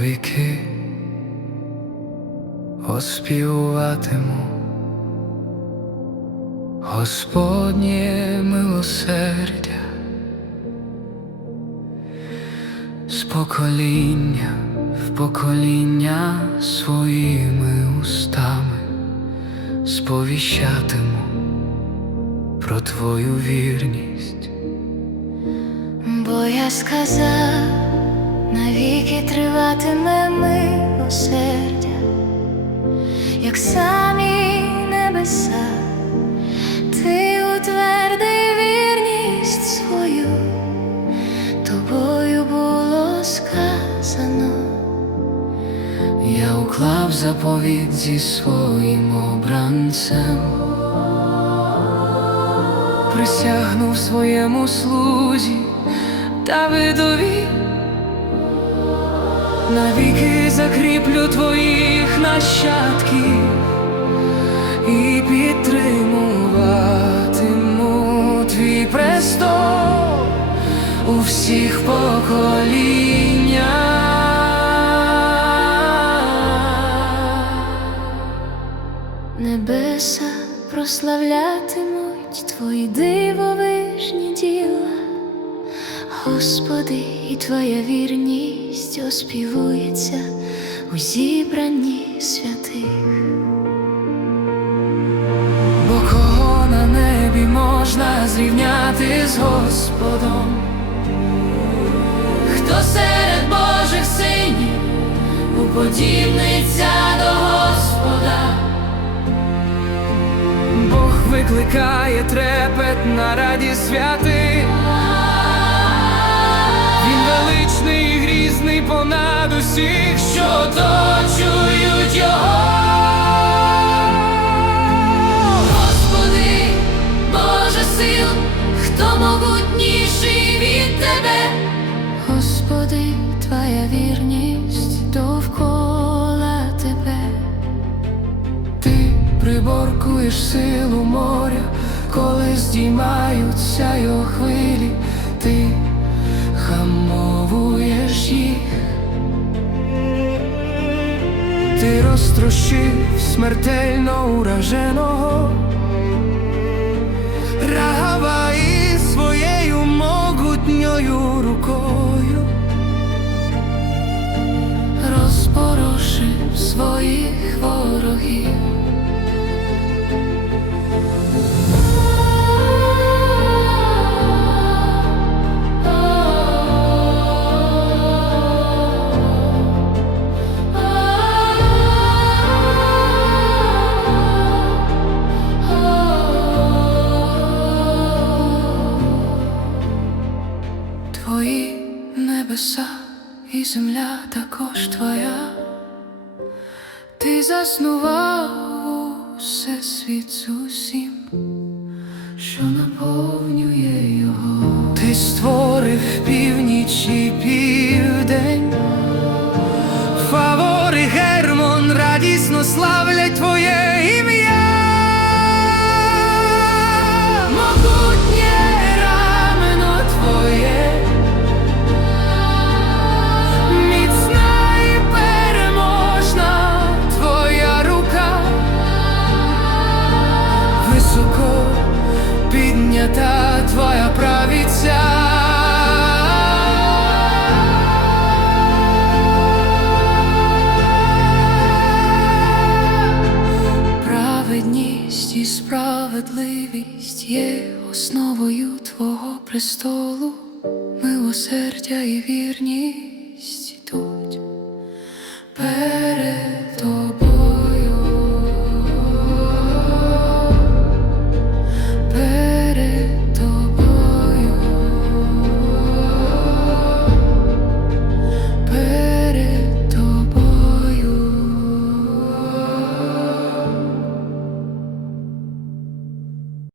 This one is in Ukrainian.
віки оспіватиму Господнє милосердя з покоління в покоління своїми устами сповіщатиму про твою вірність, бо я сказав навіки триватиме милосердя, як самі небеса, ти утвердив вірність свою, тобою було сказано. Я уклав заповідь зі своїм обранцем, присягнув своєму слузі Давидові, навіки закріплю твоїх нащадків і підтримуватиму твій престол у всіх поколіннях. Небеса прославлятимуть твої дивовижні діла, Господи, і твоя вірність оспівується у зібранні святих. Бо кого на небі можна зрівняти з Господом? Хто серед Божих синів уподібниться до Господа? Бог викликає трепет на раді святих. Величний грізний понад усіх, що оточують його. Господи, Боже сил, хто могутніший від тебе? Господи, твоя вірність довкола тебе. Ти приборкуєш силу моря, коли здіймаються його хвилі, ти хамовуєш їх. Ти розтрощив смертельно ураженого Рава із своєю могутньою рукою розпорошив своїх ворогів. І земля також твоя, ти заснував усе світ усім, що наповнює його. Ти створив північ і південь, фавори Гермон радісно славлять твоє піднята твоя правиця. Праведність і справедливість є основою Твого престолу, милосердя і вірність ідуть